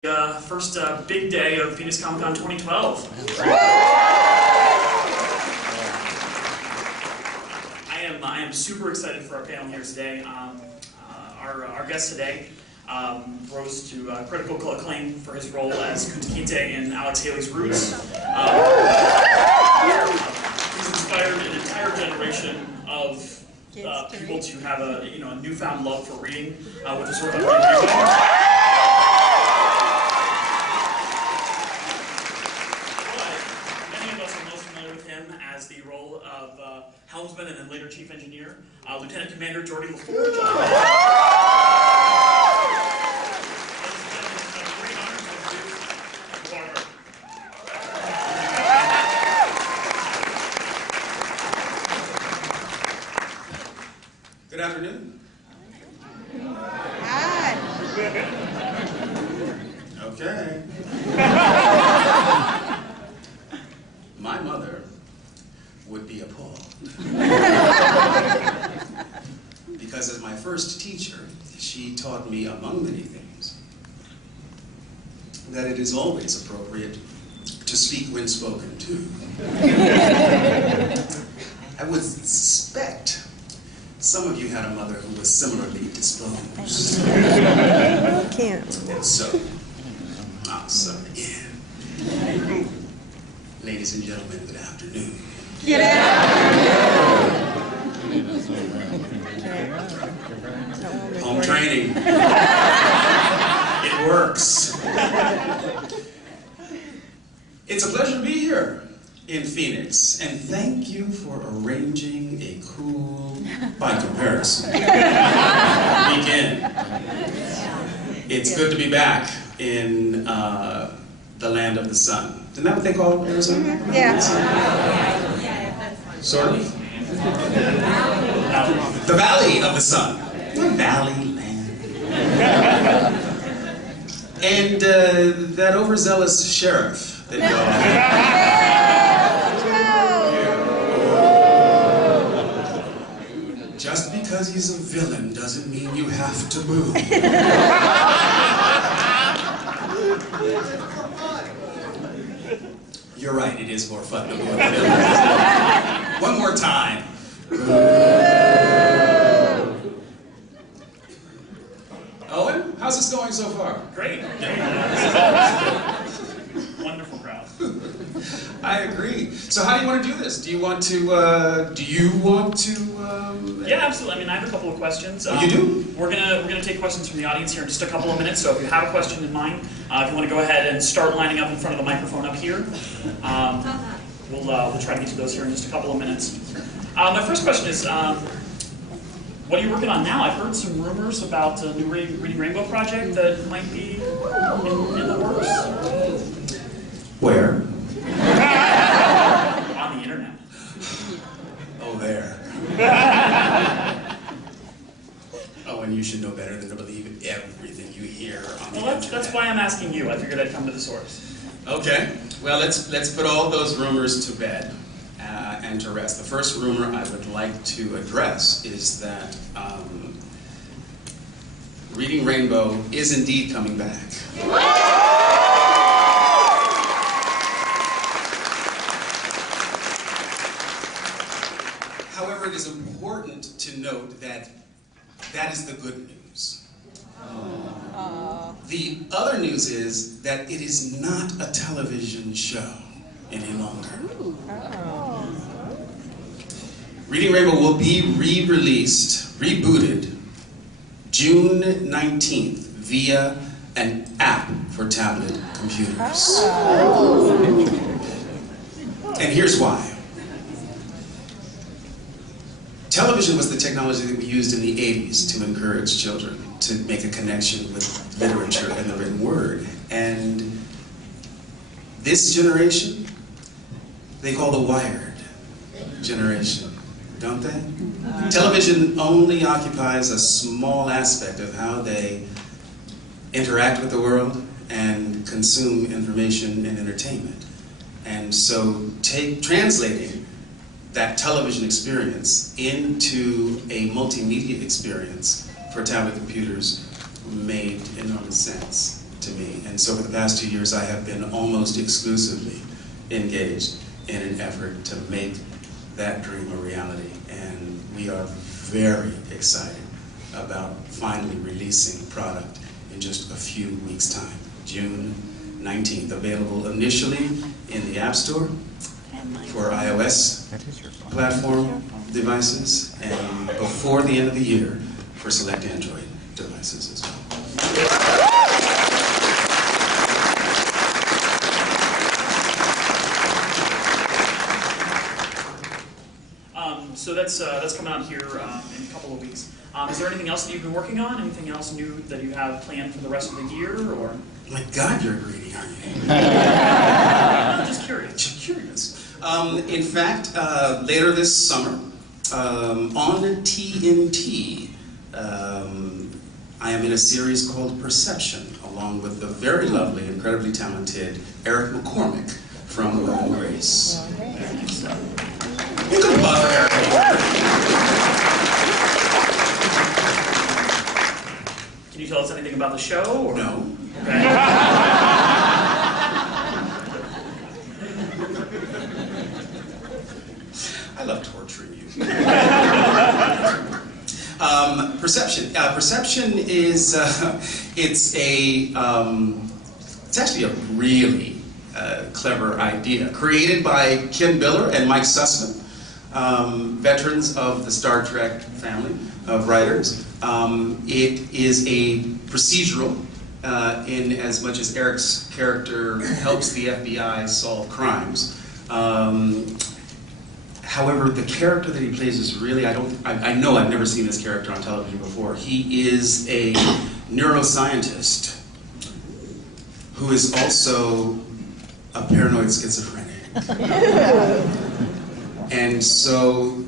First big day of Phoenix Comicon 2012. I am super excited for our panel here today. Our guest today rose to critical acclaim for his role as Kunta Kinte in Alex Haley's Roots. He's inspired an entire generation of people to have a newfound love for reading with his work on as the role of helmsman and then later chief engineer, Lieutenant Commander Jordy LeVar. Ladies and gentlemen, it's a great honor to introduce LeVar. Good afternoon. Hi. Okay. My mother would be appalled. Because as my first teacher, she taught me, among many things, that it is always appropriate to speak when spoken to. I would suspect some of you had a mother who was similarly disposed. Can't. So again, ladies and gentlemen, good afternoon. Get out. Home training. It works. It's a pleasure to be here in Phoenix, and thank you for arranging a cool, by comparison, weekend. It's good to be back in the land of the sun. Isn't that what they call Arizona? Mm-hmm. Yeah. Sort of. The Valley of the Sun. The Valley Land. And that overzealous sheriff that y'all. Just because he's a villain doesn't mean you have to move. You're right, it is more fun to go with villains. One more time. Owen, how's this going so far? Great. Wonderful crowd. I agree. So how do you want to do this? Do you want to, Yeah, absolutely. I mean, I have a couple of questions. You do? We're gonna take questions from the audience here in just a couple of minutes. So if you have a question in mind, if you want to go ahead and start lining up in front of the microphone up here, we'll try to get to those here in just a couple of minutes. My first question is, what are you working on now? I've heard some rumors about a new Reading Rainbow project that might be in the works. Where? On the internet. Oh, there. Oh, and you should know better than to believe everything you hear on the internet. That's why I'm asking you. I figured I'd come to the source. Okay. Well, let's put all those rumors to bed and to rest. The first rumor I would like to address is that Reading Rainbow is indeed coming back. However, it is important to note that that is the good news. The other news is that it is not a television show any longer. Reading Rainbow will be re-released, rebooted, June 19th via an app for tablet computers. And here's why. Television was the technology that we used in the 80s to encourage children to make a connection with literature and the written word. And this generation, they call the wired generation, don't they? Television only occupies a small aspect of how they interact with the world and consume information and entertainment. And so translating that television experience into a multimedia experience for tablet computers made enormous sense to to me. And so for the past 2 years, I have been almost exclusively engaged in an effort to make that dream a reality. And we are very excited about finally releasing the product in just a few weeks' time, June 19th. Available initially in the App Store for iOS platform devices, and before the end of the year for select Android devices as well. So that's coming out here in a couple of weeks. Is there anything else that you've been working on? Anything else new that you have planned for the rest of the year? Or My God, you're greedy, aren't you? I'm just curious. Just curious. In fact, later this summer, on TNT, I am in a series called Perception, along with the very lovely, incredibly talented Eric McCormick from Will and Grace. You can applaud for Eric McCormick. Can you tell us anything about the show? Or? No. Okay. I love torturing you. Perception. Perception is it's actually a really clever idea, created by Ken Biller and Mike Sussman, veterans of the Star Trek family of writers. It is a procedural in as much as Eric's character helps the FBI solve crimes. However, the character that he plays is really, I know I've never seen this character on television before. He is a neuroscientist who is also a paranoid schizophrenic. And so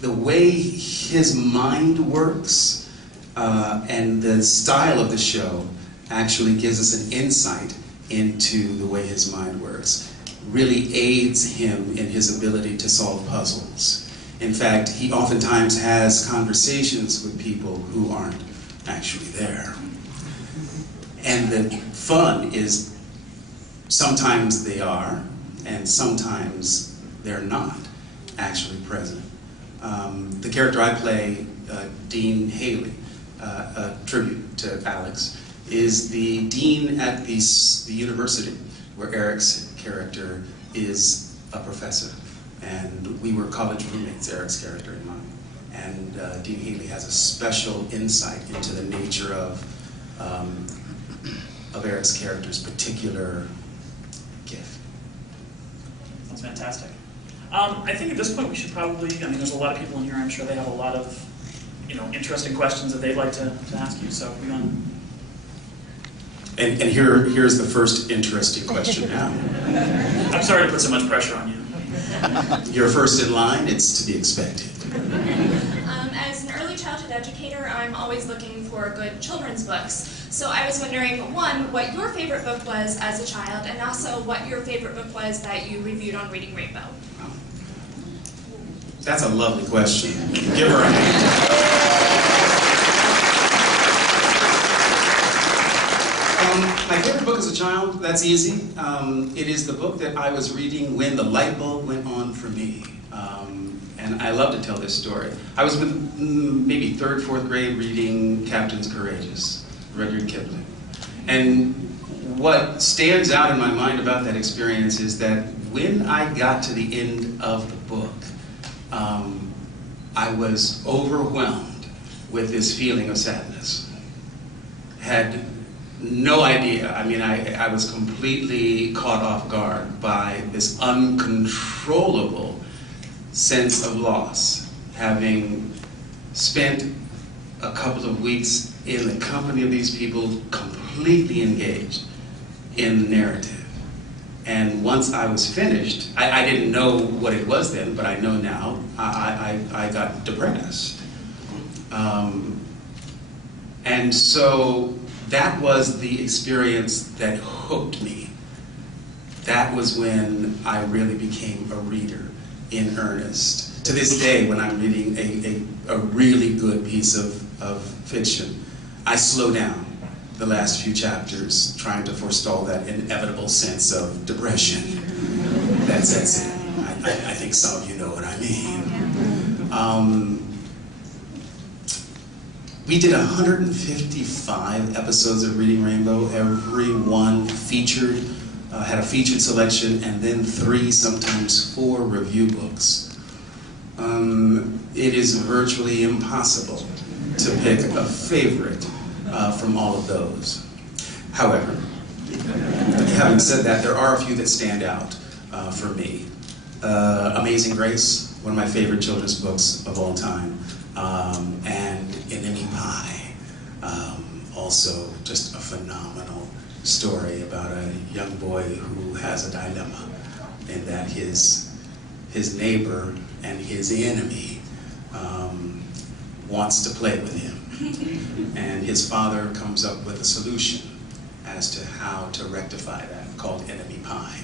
the way his mind works and the style of the show actually gives us an insight into the way his mind works. Really aids him in his ability to solve puzzles. In fact, he oftentimes has conversations with people who aren't actually there. And the fun is sometimes they are, and sometimes they're not actually present. The character I play, Dean Haley, a tribute to Alex, is the dean at the university where Eric's character is a professor. And we were college roommates, Eric's character and mine. And Dean Haley has a special insight into the nature of Eric's character's particular gift. Sounds fantastic. I think at this point we should probably, there's a lot of people in here, I'm sure they have a lot of, interesting questions that they'd like to ask you, so we want. And here's the first interesting question now. I'm sorry to put so much pressure on you. You're first in line, it's to be expected. As an early childhood educator, I'm always looking for good children's books. So I was wondering, one, what your favorite book was as a child, and also what your favorite book was that you reviewed on Reading Rainbow. That's a lovely question. Give her a hand. My favorite book as a child, that's easy. It is the book that I was reading when the light bulb went on for me. And I love to tell this story. I was in maybe 3rd, 4th grade reading Captain's Courageous, Rudyard Kipling. And what stands out in my mind about that experience is that when I got to the end of the book, I was overwhelmed with this feeling of sadness. Had no idea. I was completely caught off guard by this uncontrollable sense of loss, having spent a couple of weeks in the company of these people completely engaged in the narrative. And once I was finished, I didn't know what it was then, but I know now, I got depressed. And so that was the experience that hooked me. That was when I really became a reader in earnest. To this day, when I'm reading a really good piece of fiction, I slow down the last few chapters, trying to forestall that inevitable sense of depression that sets in. I think some of you know what I mean. We did 155 episodes of Reading Rainbow. Every one featured, had a featured selection, and then 3, sometimes 4 review books. It is virtually impossible to pick a favorite from all of those. However, having said that, there are a few that stand out for me. Amazing Grace, one of my favorite children's books of all time, and Enemy Pie, also just a phenomenal story about a young boy who has a dilemma in that his neighbor and his enemy wants to play with him, and his father comes up with a solution as to how to rectify that, called Enemy Pie.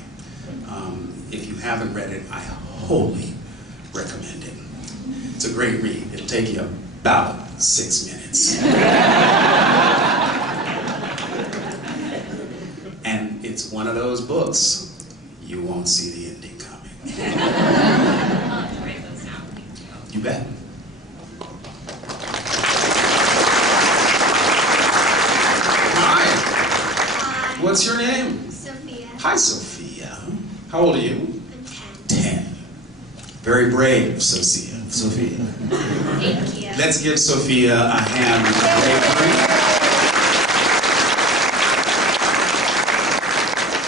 If you haven't read it, I wholly recommend it. It's a great read. It'll take you about 6 minutes. And it's one of those books, you won't see the ending coming. I'll have to write those down. Thank you. You bet. Hi. What's your name? Sophia. Hi, Sophia. How old are you? I'm 10. Very brave, Sophia. Thank you. Let's give Sophia a hand.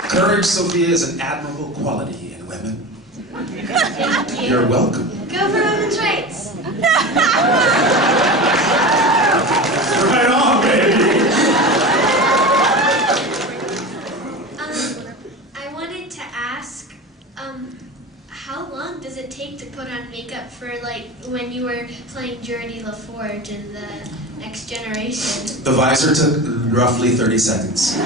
Courage, Sophia, is an admirable quality in women. Thank you. You're welcome. Go for women's rights. Right on, baby. I wanted to ask, how long does it take to put on makeup for, like, when you were playing Geordie LaForge in the Next Generation? The visor took roughly 30 seconds.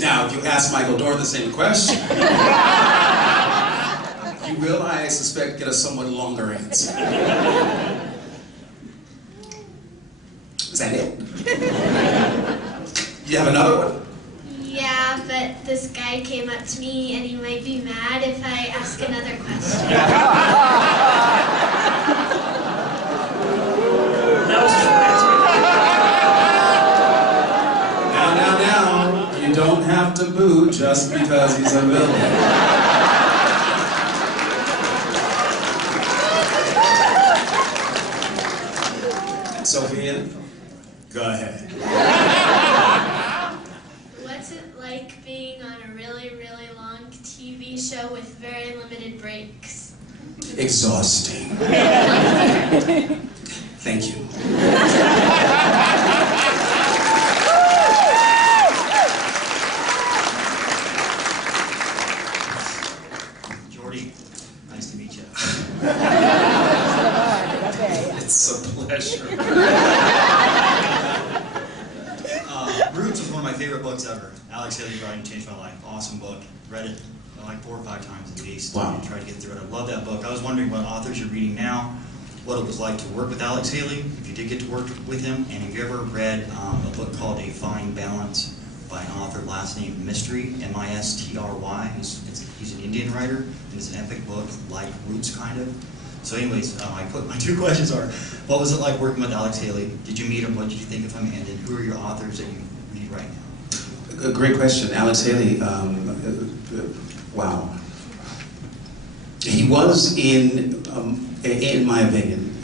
Now, if you ask Michael Dorn the same question, you will, I suspect, get a somewhat longer answer. Is that it? You have another one? Yeah, but this guy came up to me and he might be mad if I ask another question. That was a short answer. Now, you don't have to boo just because he's a villain. Sophia, go ahead. What's it like being on a really, really long TV show with very limited breaks? Exhausting. Thank you. Jordy, nice to meet you. It's a pleasure. Roots was one of my favorite books ever. Alex Haley's writing changed my life. Awesome book. Read it like 4 or 5 times at least. Wow. And tried to get through it. I love that book. I was wondering what authors you're reading now, what it was like to work with Alex Haley, if you did get to work with him, and have you ever read a book called A Fine Balance by an author, last name Mystery, M-I-S-T-R-Y. He's an Indian writer, and it's an epic book, like Roots, kind of. So anyways, my 2 questions are, what was it like working with Alex Haley? Did you meet him? What did you think of him? And then who are your authors that you read right now? A great question. Alex Haley, wow. He was, in my opinion,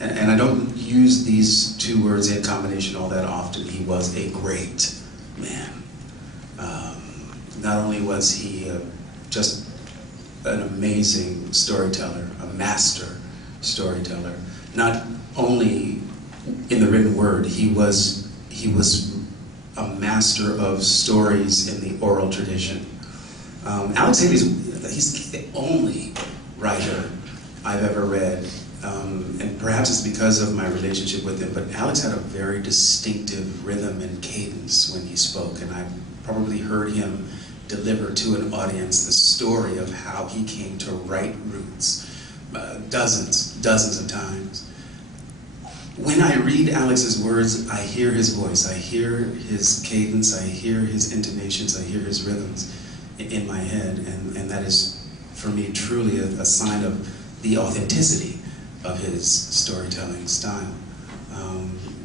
and I don't use these 2 words in combination all that often, he was a great man. Not only was he just an amazing storyteller, a master storyteller, not only in the written word, he was a master of stories in the oral tradition. Alex Haley, he's the only writer I've ever read, and perhaps it's because of my relationship with him, but Alex had a very distinctive rhythm and cadence when he spoke, and I probably heard him deliver to an audience the story of how he came to write Roots dozens of times. when I read Alex's words, I hear his voice, I hear his cadence, I hear his intonations, I hear his rhythms in my head, and that is, for me, truly a sign of the authenticity of his storytelling style.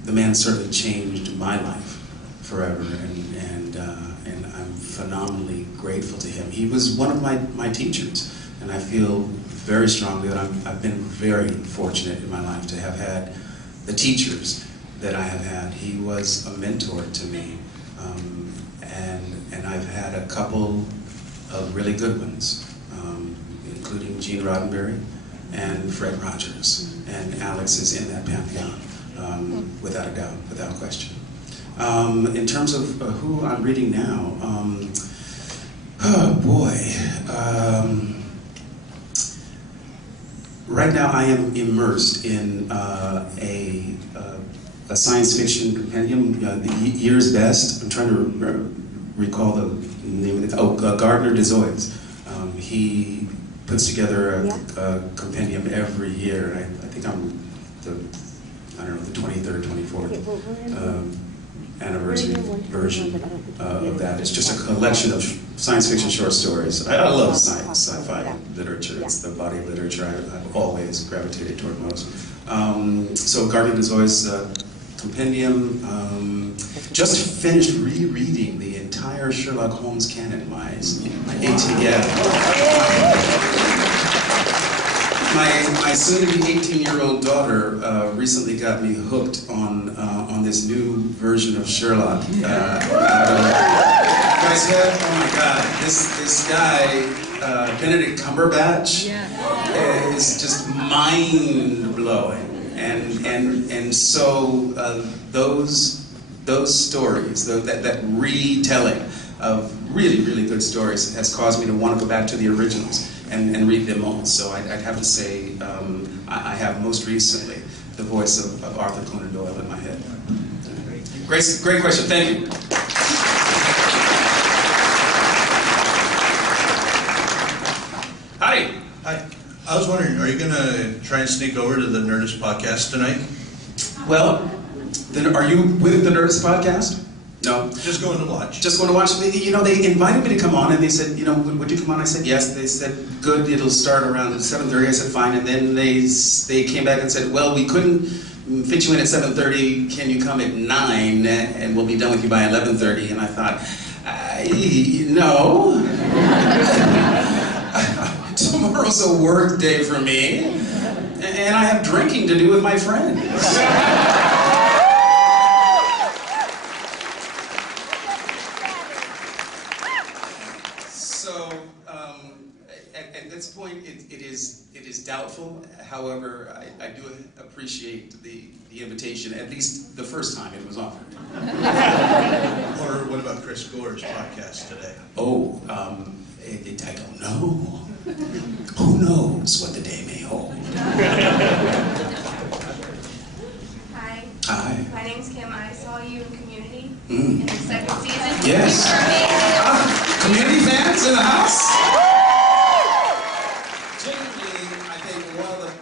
The man certainly changed my life forever, and I'm phenomenally grateful to him. He was one of my teachers, and I feel very strongly that I've been very fortunate in my life to have had the teachers that I have had. He was a mentor to me, and I've had a couple of really good ones, including Gene Roddenberry and Fred Rogers, and Alex is in that pantheon, without a doubt, without question. In terms of who I'm reading now, oh boy. Right now I am immersed in a science fiction compendium, The Year's Best. I'm trying to recall the name of it. Gardner Dozois. He puts together a compendium every year. I think I'm the 23rd, 24th anniversary version of that. It's just a collection of science fiction short stories. I love sci-fi literature. It's the body of literature I've always gravitated toward most. So Gardner Dozois compendium. Just finished rereading the entire Sherlock Holmes canon, my ATF. My soon-to-be 18-year-old daughter recently got me hooked on this new version of Sherlock. I said, oh my God, this guy, Benedict Cumberbatch, is just mind-blowing. And so those stories, that retelling of really, really good stories has caused me to want to go back to the originals and read them all. So I'd have to say I have most recently the voice of Arthur Conan Doyle in my head. Great question, thank you. Hi. Hi. I was wondering, are you going to try and sneak over to the Nerdist podcast tonight? Well, then are you with the Nerdist podcast? No. Just going to watch. Just going to watch. You know, they invited me to come on, and they said, you know, would you come on? I said yes. They said, good, it'll start around 7:30. I said fine, and then they came back and said, well, we couldn't fit you in at 7:30. Can you come at 9, and we'll be done with you by 11:30? And I thought, no. Tomorrow's a work day for me, and I have drinking to do with my friends. So, at this point, it is doubtful. However, I do appreciate the invitation, at least the first time it was offered. Or what about Chris Gore's podcast today? Oh, I don't know. Who knows what the day may hold? Hi. Hi. My name's Kim. I saw you in Community in the second season. Yes. You were amazing. Community fans in the house? Genuinely, I think one of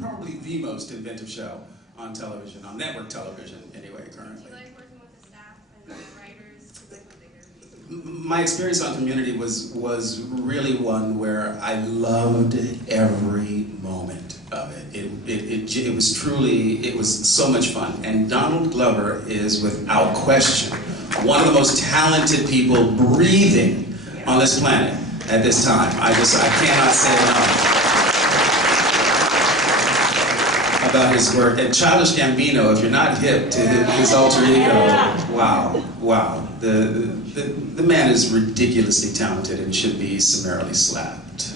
probably the most inventive show on television, on network television anyway, currently. Do you like working with the staff and the writers to make a bigger piece? My experience on Community was really one where I loved every moment of it. It was truly, it was so much fun. And Donald Glover is, without question, one of the most talented people breathing on this planet at this time. I cannot say enough about his work. And Childish Gambino, if you're not hip to his alter ego, wow. The man is ridiculously talented and should be summarily slapped.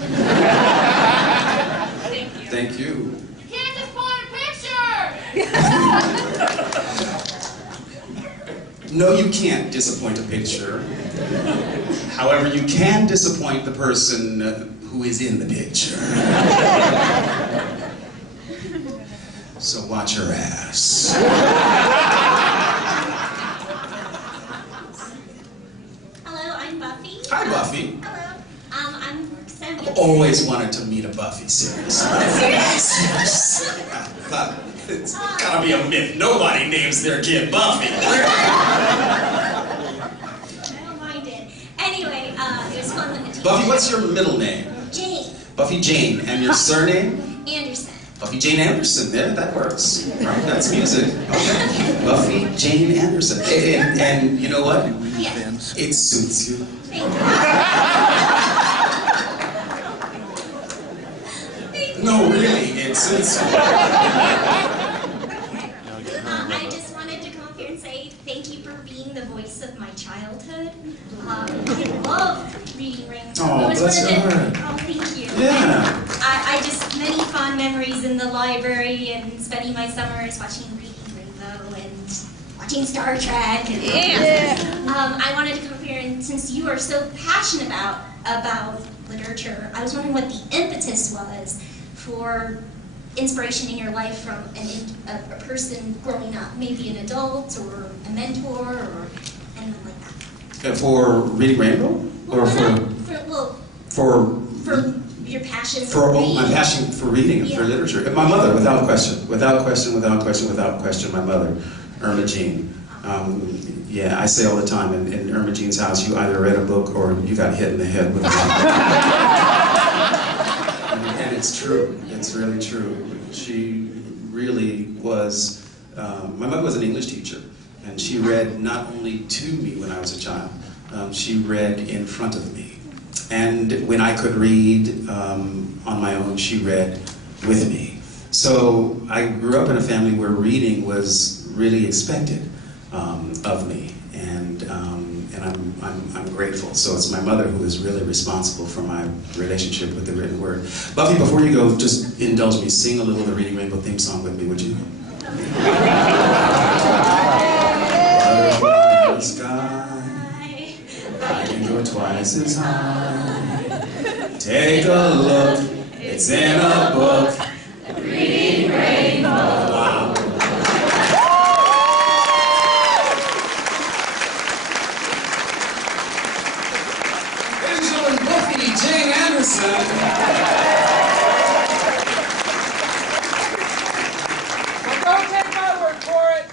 Thank you. You can't just point a picture! No, you can't disappoint a picture. However, you can disappoint the person who is in the picture. So watch your ass. Hello, I'm Buffy. Hi, Buffy. Hello. I'm 7 I've always wanted to meet a Buffy, seriously. Seriously? It's gotta be a myth. Nobody names their kid Buffy. I don't mind it. Anyway, it was fun when the teacher... Buffy, what's your middle name? Jane Buffy Jane. And your surname? Anderson. Buffy Jane Anderson. There, that works. Right, that's music. Okay. Buffy Jane Anderson. And you know what? Yeah. It suits you. Thank you. No, really, it suits you. I just wanted to come up here and say thank you for being the voice of my childhood. I loved reading Rainbow. Oh, It was bless one your of the- heart. Oh, thank you. Yeah. I just, many fond memories in the library and spending my summers watching Reading Rainbow and watching Star Trek. And, I wanted to come up here and since you are so passionate about literature, I was wondering what the impetus was for inspiration in your life from a person growing up, maybe an adult or a mentor or anything like that. For Reading Rainbow? Or for your passion for reading. my passion for reading and for Yeah. literature. My mother, without question, my mother, Irma Jean. Yeah, I say all the time, in Irma Jean's house, you either read a book or you got hit in the head with a book. And it's true. It's really true. She really was. My mother was an English teacher, and she read not only to me when I was a child. She read in front of me. And when I could read on my own, she read with me. So I grew up in a family where reading was really expected of me, and I'm grateful. So it's my mother who is really responsible for my relationship with the written word. Buffy, before you go, just indulge me. Sing a little of the Reading Rainbow theme song with me, would you? Butterfly in the sky, I can go twice as high. Take a look, it's in a book. Reading Rainbow. Wow. Ladies and gentlemen, Buffy Jane Anderson. Don't take my word for it.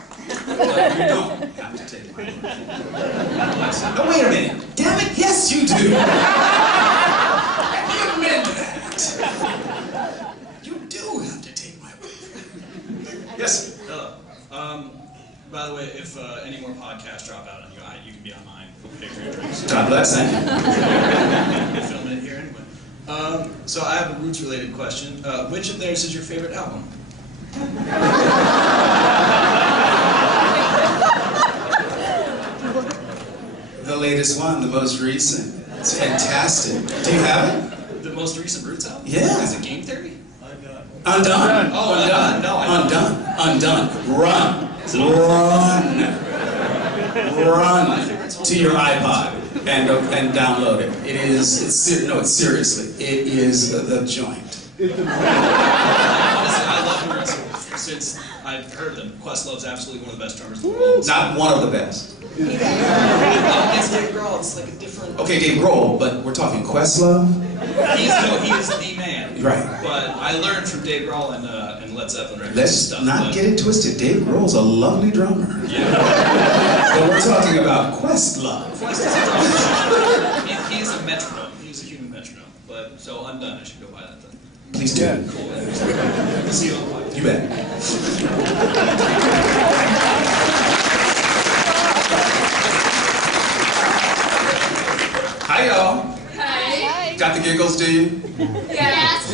You don't have to take my word. Oh, wait a minute. Damn it, yes you do. You admit that. You do have to take my word. Yes. Hello. By the way, if any more podcasts drop out on you, you can be on mine. We'll pay for your drinks. God bless, thank you. We're filming it here anyway. So I have a roots-related question. Which of theirs is your favorite album? The latest one, the most recent. It's fantastic. Do you have it? The most recent Roots album? Yeah. Is it Game Theory? Undone. Oh, Undone. no, I don't. Undone. Run. Run to your iPod and download it. Seriously, it is the joint. Honestly, I love Roots since I've heard them. Questlove's absolutely one of the best drummers in the world. Not one of the best. It's Dave Grohl. It's like a different... Okay, Dave Grohl, but we're talking Questlove? He is the man. Right. But I learned from Dave Grohl and Led Zeppelin records and Let's stuff. not get it twisted. Dave Grohl's a lovely drummer. Yeah. But we're talking about Questlove. Quest is a drummer. He's a metronome. He's a human metronome. But so Undone, I should go buy that then. Please do. Cool. See you on the podcast. You bet. Hi, y'all. Hi. Got the giggles, do you? Yes.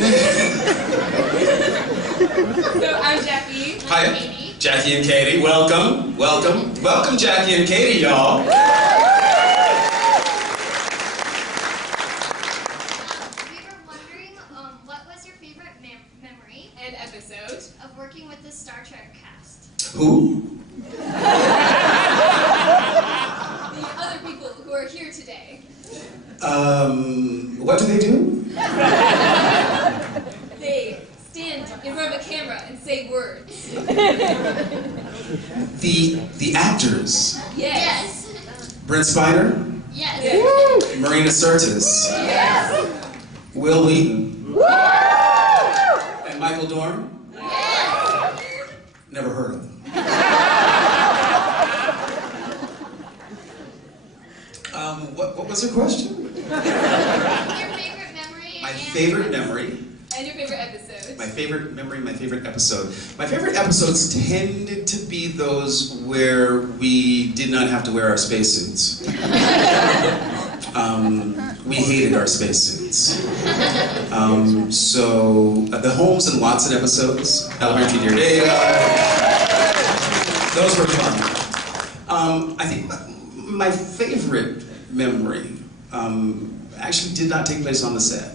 So I'm Jackie. Hiya. Jackie and Katie, welcome. Welcome. Welcome, Jackie and Katie, y'all. We were wondering, what was your favorite memory An episode. of working with the Star Trek cast? Who? The other people who are here today. What do they do? They stand in front of a camera and say words. The actors. Yes. Brent Spiner, Yes. Marina Sirtis, Yes. Will Wheaton, and Michael Dorn. Yes. Never heard of them. What was your question? Your favorite memory. My favorite memory. And your favorite episode. My favorite memory, my favorite episode. My favorite episodes tended to be those where we did not have to wear our spacesuits. We hated our spacesuits. So the Holmes and Watson episodes, Elementary Dear Data, those were fun. I think my favorite memory actually did not take place on the set.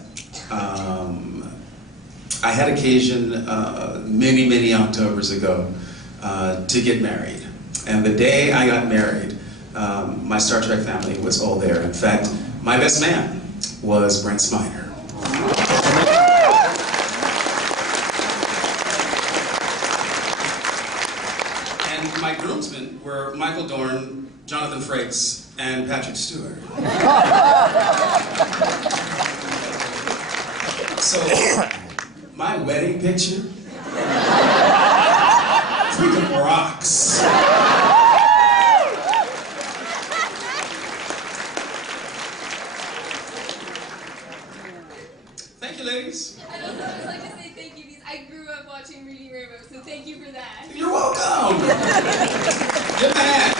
I had occasion many, many Octobers ago to get married. And the day I got married, my Star Trek family was all there. In fact, my best man was Brent Spiner. And my groomsmen were Michael Dorn, Jonathan Frakes, and Patrick Stewart. So, my wedding picture freaking rocks. Thank you, ladies. I'd also just like to say thank you because I grew up watching Reading Rainbow, so thank you for that. You're welcome. Good man.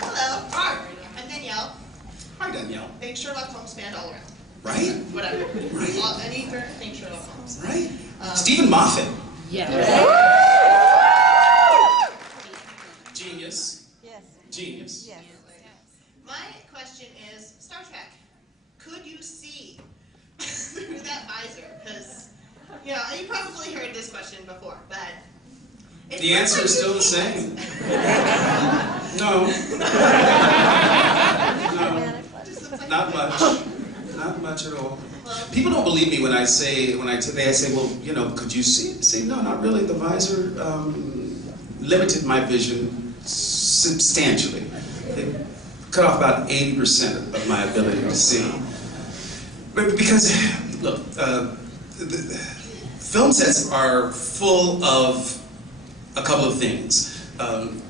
Hello. Hi. I'm Danielle. Hi, Danielle. Big Sherlock Holmes fan all around. Right? Whatever. Right. Any thing Sherlock Holmes. Right? Stephen Moffat. Genius. Yes. Genius. Yes. My question is, Star Trek, could you see through that visor? Because, you know, you probably heard this question before, but... The answer is still the same. No. No. Not much. Not much at all. People don't believe me when I say, they say, well, you know, could you see it? I say, no, not really. The visor limited my vision substantially. It cut off about 80% of my ability to see. But because, look, film sets are full of a couple of things.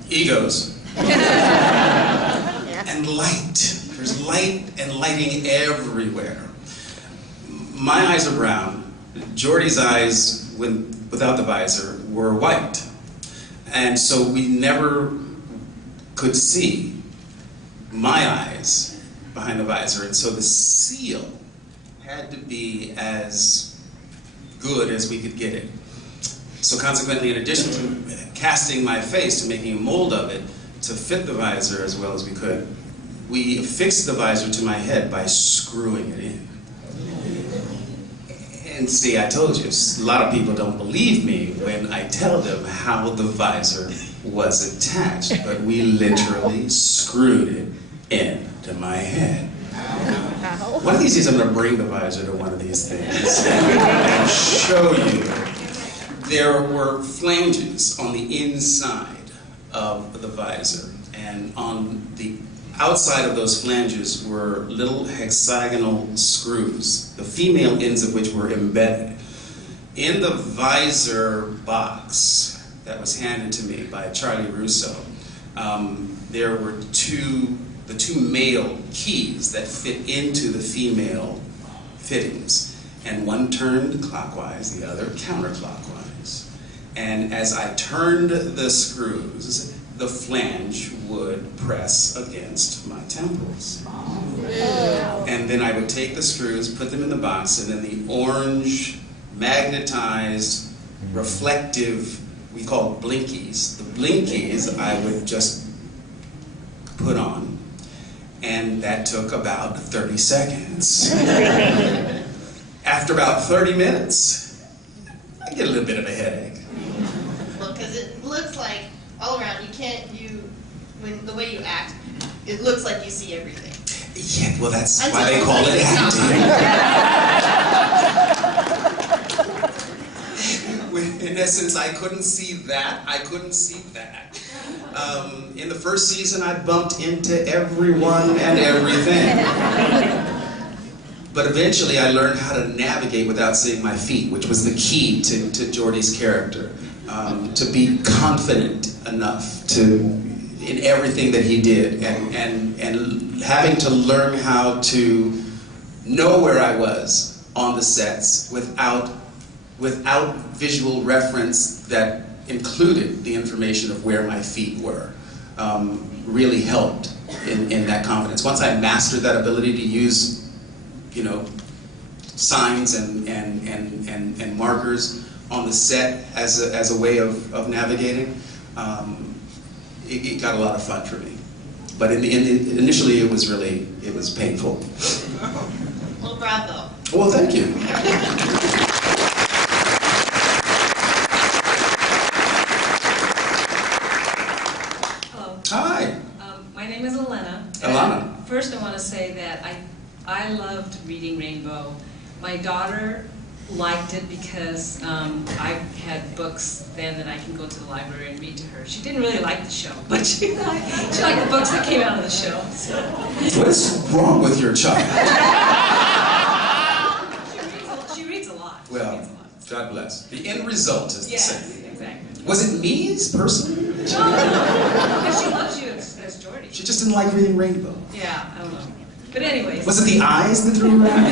Egos and light. There's light and lighting everywhere. My eyes are brown. Geordie's eyes, without the visor, were white. And so we never could see my eyes behind the visor. And so the seal had to be as good as we could get it. So consequently, in addition to casting my face, to making a mold of it, to fit the visor as well as we could, we affixed the visor to my head by screwing it in. And see, I told you, a lot of people don't believe me when I tell them how the visor was attached, but we literally screwed it into my head. One of these days I'm going to bring the visor to one of these things and show you. There were flanges on the inside of the visor, and on the outside of those flanges were little hexagonal screws, the female ends of which were embedded. In the visor box that was handed to me by Charlie Russo, there were the two male keys that fit into the female fittings, and one turned clockwise, the other counterclockwise. And as I turned the screws, the flange would press against my temples. And then I would take the screws, put them in the box, and then the orange, magnetized, reflective, we call it blinkies. The blinkies I would just put on, and that took about 30 seconds. After about 30 minutes, I get a little bit of a headache. Well, because it looks like, all around, when the way you act, it looks like you see everything. Yeah, well, that's why they call it acting. In essence, I couldn't see that. I couldn't see that. In the first season, I bumped into everyone and everything. But eventually I learned how to navigate without seeing my feet, which was the key to Geordie's character. To be confident enough in everything that he did, and having to learn how to know where I was on the sets without visual reference that included the information of where my feet were, really helped in that confidence. Once I mastered that ability to use, signs and markers on the set as a way of navigating, it got a lot of fun for me. But initially it was painful. Well, bravo. Well, thank you. Hello. Hi. My name is Alana. Alana. First, I want to say that I loved Reading Rainbow. My daughter liked it because I had books then that I can go to the library and read to her. She didn't really like the show, but she liked the books that came out of the show. So. What's wrong with your child? She reads a lot. Well, God bless. The end result is the same. Yes, exactly. Was it me personally? No, because she loves you as Geordie. She just didn't like Reading Rainbow. Yeah, I don't know. But anyways. Was it the eyes that threw her out?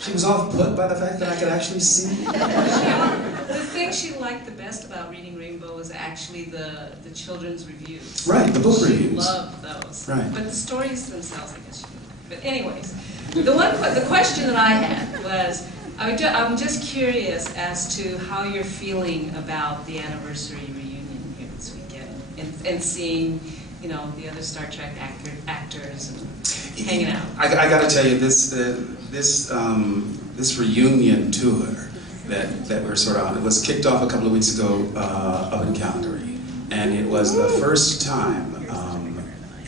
She was off put by the fact that I could actually see. The thing she liked the best about Reading Rainbow was actually the children's reviews. Right, the book reviews. She loved those. Right. But the stories themselves, I guess she didn't. But anyways, the question that I had was, I'm just curious as to how you're feeling about the anniversary reunion here this weekend, and seeing, the other Star Trek actors and hanging out. I got to tell you, this reunion tour that we're sort of on, it was kicked off a couple of weeks ago up in Calgary, and it was the first time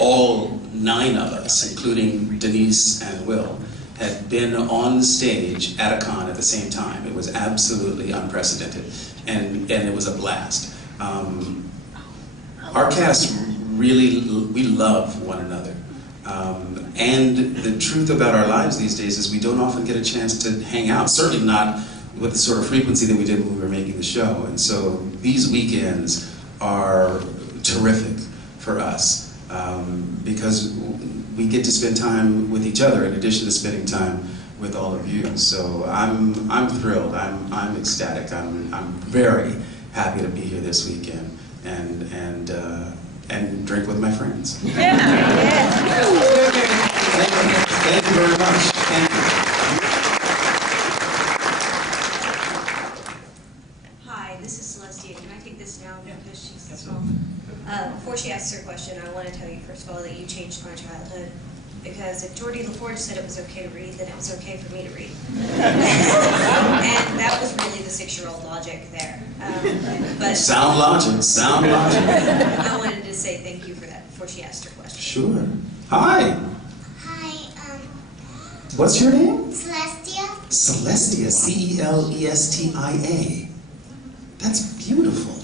all 9 of us, including Denise and Will, had been on stage at a con at the same time. It was absolutely unprecedented, and it was a blast. Our cast really, we love one another. And the truth about our lives these days is we don't often get a chance to hang out, certainly not with the sort of frequency that we did when we were making the show. And so these weekends are terrific for us because we get to spend time with each other in addition to spending time with all of you. So I'm thrilled, I'm ecstatic, I'm very happy to be here this weekend and drink with my friends. Yeah. Thank you very much. Thank you. Hi, this is Celestia. Can I take this now because she's small? Before she asks her question, I want to tell you first of all that you changed my childhood. Because if Geordie LaForge said it was okay to read, then it was okay for me to read. And that was really the 6-year-old logic there. But Sound logic, sound logic. I wanted to say thank you for that before she asked her question. Sure. Hi. Hi, What's your name? Celestia. Celestia, C-E-L-E-S-T-I-A. That's beautiful.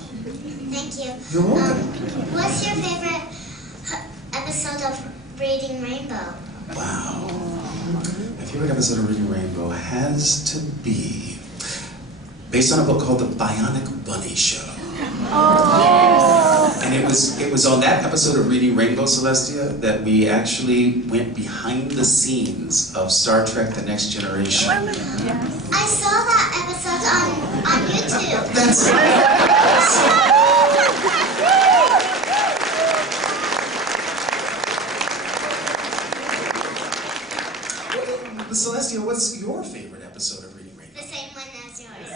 Thank you. You're welcome. What's your favorite episode of Reading Rainbow? Wow. My favorite episode of Reading Rainbow has to be based on a book called The Bionic Bunny Show. Oh. And it was on that episode of Reading Rainbow, Celestia, that we actually went behind the scenes of Star Trek The Next Generation. I saw that episode on YouTube. That's Celestia, what's your favorite episode of Reading Rainbow? The same one as yours.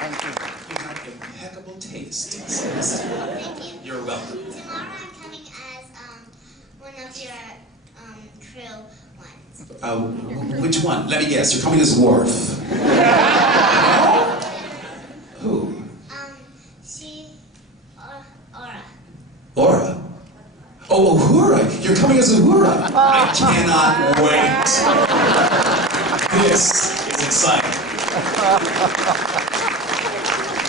Thank you. You have impeccable taste, Celestia. Thank you. You're welcome. Tomorrow I'm coming as one of your crew ones. Which one? Let me guess. You're coming as Worf. Who? Aura. Aura? Oh, Uhura! You're coming as Uhura! I cannot wait! This is exciting.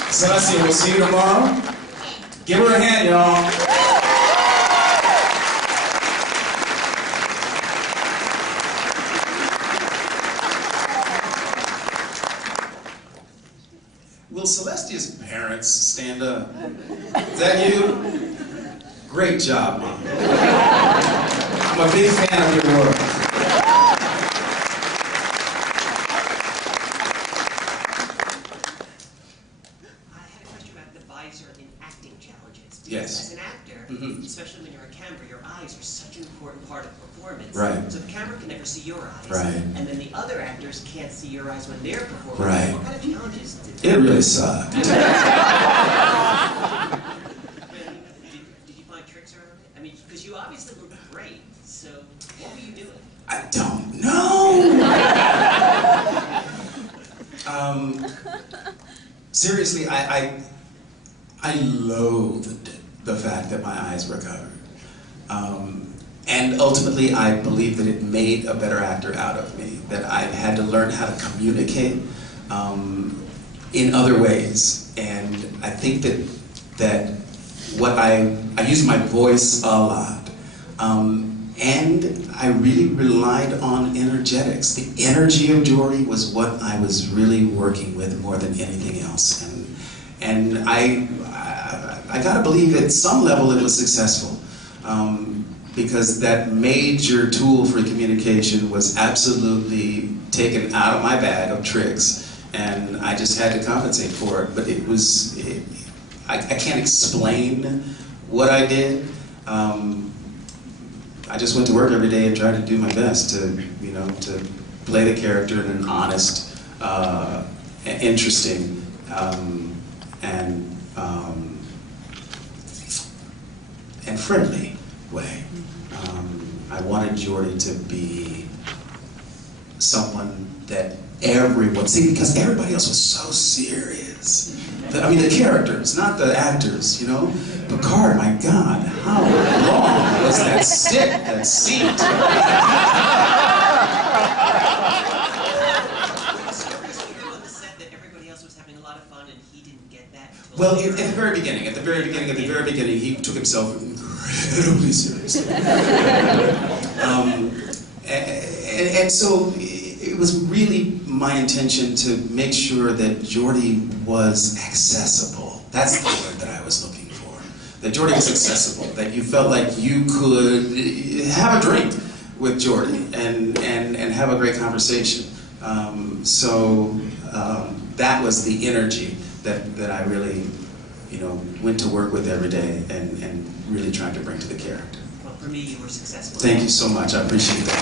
Celestia, we'll see you tomorrow. Give her a hand, y'all. Will Celestia's parents stand up? Is that you? Great job, Mom. I'm a big fan of your work. Yes. As an actor, especially when you're a camera, your eyes are such an important part of performance. Right. So the camera can never see your eyes. Right. And then the other actors can't see your eyes when they're performing. Right. What kind of challenges did It really sucked. did you find tricks around it? I mean, because you obviously look great. So what were you doing? I don't know. Seriously, I loathed the fact that my eyes were covered. And ultimately, I believe that it made a better actor out of me, that I had to learn how to communicate in other ways. And I think that what I use my voice a lot. And I really relied on energetics. The energy of Jordy was what I was really working with more than anything else. And I gotta believe at some level it was successful, because that major tool for communication was absolutely taken out of my bag of tricks, and I just had to compensate for it. But I can't explain what I did. I just went to work every day and tried to do my best to play the character in an honest, interesting, and friendly way. I wanted Jordy to be someone that everyone, because everybody else was so serious. I mean, the characters, not the actors, Picard, my God, how long was that seat? Well, at the very beginning, he took himself incredibly seriously. And so it was really my intention to make sure that Jordy was accessible. That's the word that I was looking for. That Jordy was accessible, that you felt like you could have a drink with Jordy and have a great conversation. That was the energy that I really, went to work with every day and really tried to bring to the character. Well, for me, you were successful. Thank you so much. I appreciate that.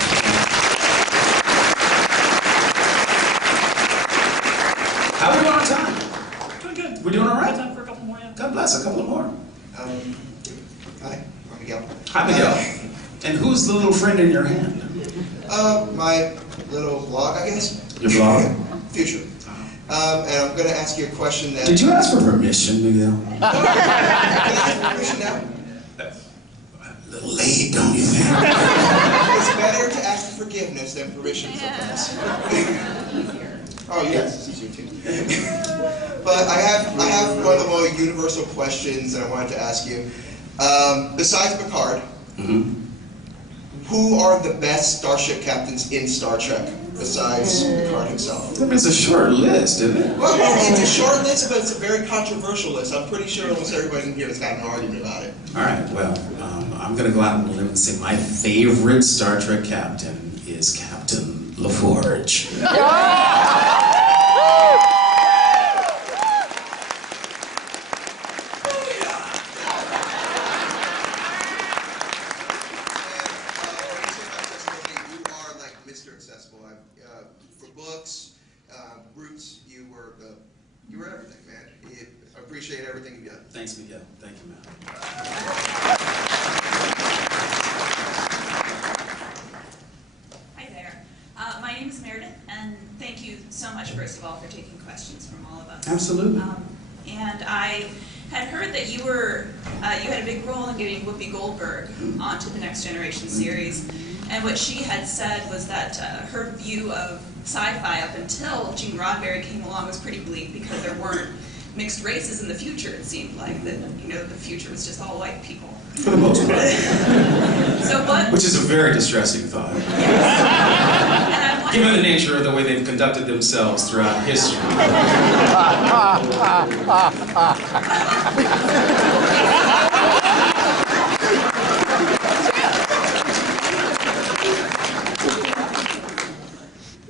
How are we doing on time? Doing good. We're doing all right? Got time for a couple more, yeah. God bless, a couple more. Hi, I'm Miguel. Hi, Miguel. And who's the little friend in your hand? My little blog, I guess. Your blog? Future. And I'm going to ask you a question that... Did you ask for permission, Miguel? Can I ask for permission now? A little late, don't you think? It's better to ask for forgiveness than permission sometimes. Oh, yes, it's easier too. But I have one of the more universal questions that I wanted to ask you. Besides Picard, who are the best starship captains in Star Trek besides Picard himself? It's a short list, isn't it? Well, it's a short list, but it's a very controversial list. I'm pretty sure almost everybody in here has got an argument about it. All right, well, I'm going to go out on a limb and say my favorite Star Trek captain is Captain LaForge. You were everything, man. I appreciate everything you've done. Thanks, Miguel. Thank you, man. Hi there. My name is Meredith, and thank you so much, first of all, for taking questions from all of us. Absolutely. And I had heard that you were you had a big role in getting Whoopi Goldberg onto the Next Generation series, and what she had said was that her view of sci-fi up until Gene Roddenberry came along was pretty bleak because there weren't mixed races in the future. It seemed like that, the future was just all white people. For the most part. So what? Which is a very distressing thought. Given the nature of the way they've conducted themselves throughout history.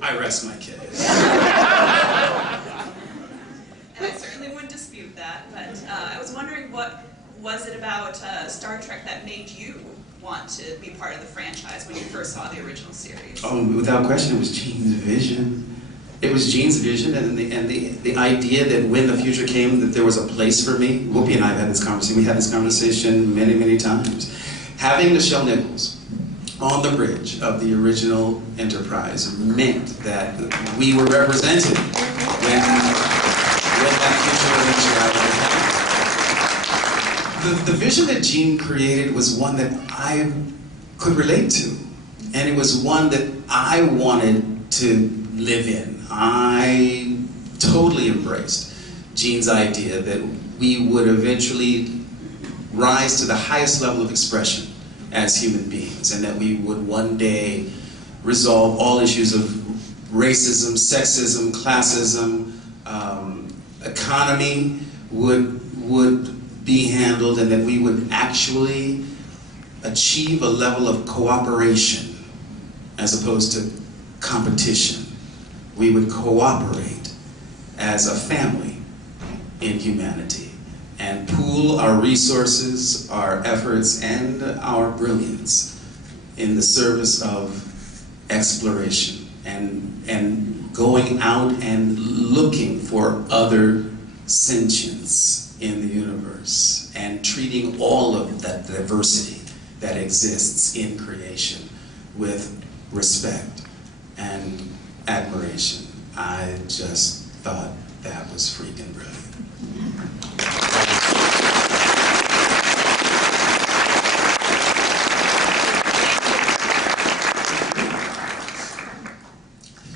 I rest my case. And I certainly wouldn't dispute that, but I was wondering what was it about Star Trek that made you want to be part of the franchise when you first saw the original series? Oh, without question, it was Gene's vision. It was Gene's vision and the idea that when the future came, that there was a place for me. Whoopi and I have had this conversation. We had this conversation many, many times. Having Nichelle Nichols on the bridge of the original Enterprise meant that we were represented when that future eventuality happened. The vision that Gene created was one that I could relate to, and it was one that I wanted to live in. I totally embraced Gene's idea that we would eventually rise to the highest level of expression as human beings, and that we would one day resolve all issues of racism, sexism, classism, economy would be handled, and that we would actually achieve a level of cooperation as opposed to competition. We would cooperate as a family in humanity and pool our resources, our efforts, and our brilliance in the service of exploration and going out and looking for other sentience in the universe and treating all of that diversity that exists in creation with respect and admiration. I just thought that was freaking brilliant.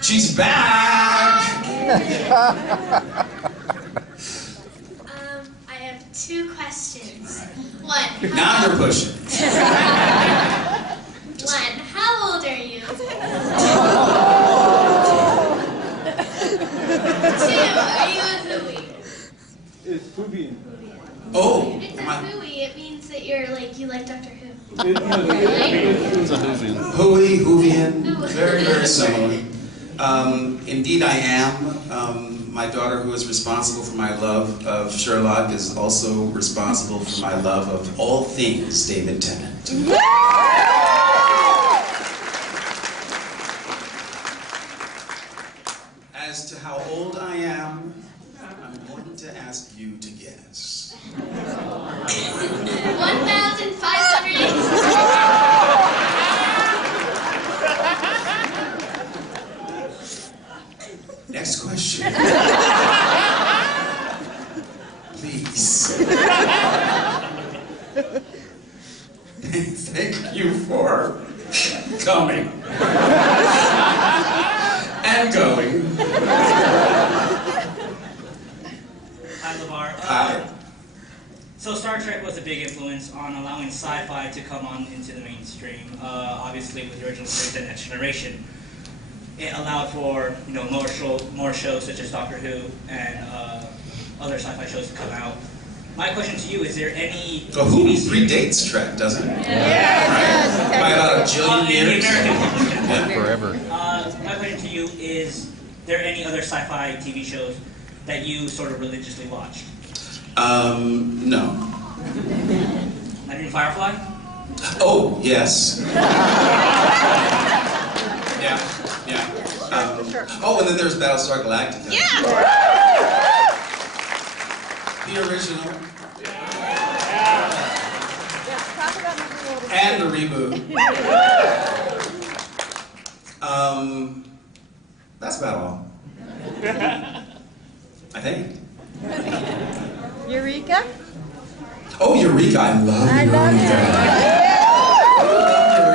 She's back! I have 2 questions. One. Now you're pushing. One, how old are you? 2, are you a hooey? It's Hoovian. Oh, If it's a hooey, it means that you like Doctor Who. It's a Hoovian. Hoovian, very, very similar. Indeed I am. My daughter, who is responsible for my love of Sherlock, is also responsible for my love of all things David Tennant. As to how old I am, I'm going to ask you to guess. 1,500. Next question. Please. Thank you for coming. And going. Hi, LeVar. Hi. So Star Trek was a big influence on allowing sci-fi to come on into the mainstream. Obviously, with the original series, The Next Generation, it allowed for more shows such as Doctor Who and other sci-fi shows to come out. My question to you: is there any? Well, Who predates Trek, doesn't it? Yeah. By about a jillion years. Yeah. Forever. My question to you is: there any other sci-fi TV shows that you sort of religiously watched? No. Not even Firefly? Oh, yes. Yeah. Oh, and then there's Battlestar Galactica. Yeah! The original. And the reboot. That's about all. I think. Eureka? Oh, Eureka. I love Eureka.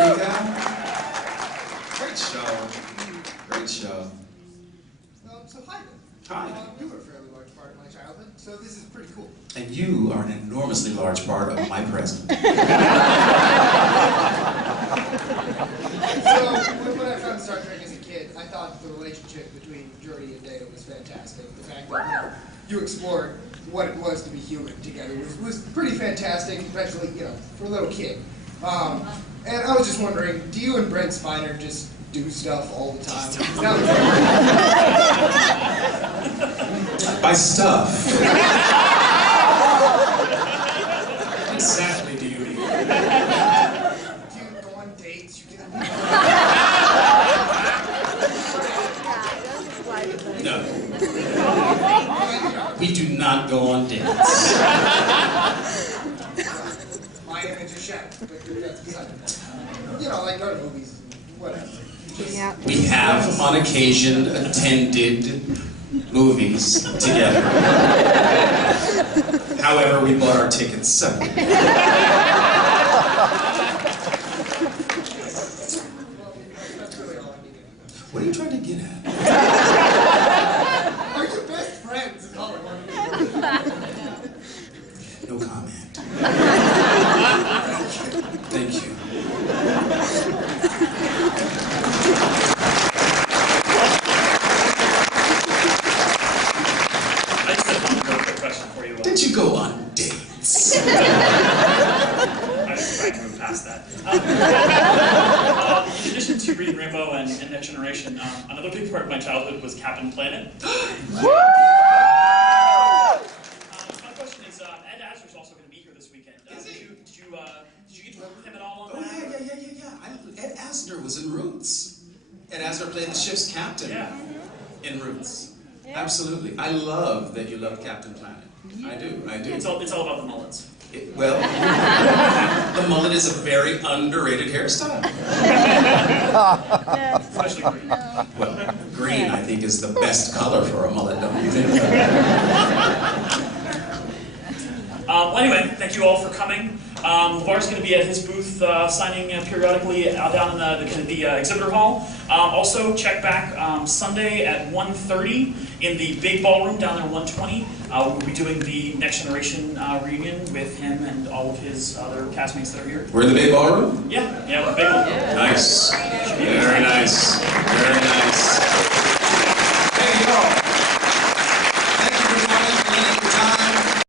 Eureka. Great show. Great show. So hi then. Hi. You were a fairly large part of my childhood, so this is pretty cool. And you are an enormously large part of my present. So, when I found Star Trek as a kid, I thought the relationship between Geordi and Data was fantastic. The fact that you explored what it was to be human together was pretty fantastic, especially for a little kid. And I was just wondering, do you and Brent Spiner just do stuff all the time? By stuff. Exactly, do you mean? Do you go on dates? You get No. We do not go on dates. My image is shattered, but that's beside the point. Like go to movies, whatever. We have, on occasion, attended movies together. However, we bought our tickets separately. What are you trying to get at? Are you best friends? No comment. Thank you. I just have one real quick question for you. Did you go on dates? I was trying to move past that. In addition to Reading Rainbow and Next Generation, another big part of my childhood was Captain Planet. My question is, Ed Asner's also going to be here this weekend. Did you get to work with him at all on that? Yeah. Ed Asner was in Roots. Ed Asner played the ship's captain in Roots. Absolutely. I love that you love Captain Planet. I do. It's all about the mullets. Well, the mullet is a very underrated hairstyle. Especially green. Well, green, I think, is the best color for a mullet, don't you think? Well, anyway, thank you all for coming. LeVar's going to be at his booth signing periodically down in the exhibitor hall. Also, check back Sunday at 1:30 in the big ballroom down there, 120. We'll be doing the Next Generation reunion with him and all of his other castmates that are here. We're in the big ballroom? Yeah, the big one. Nice.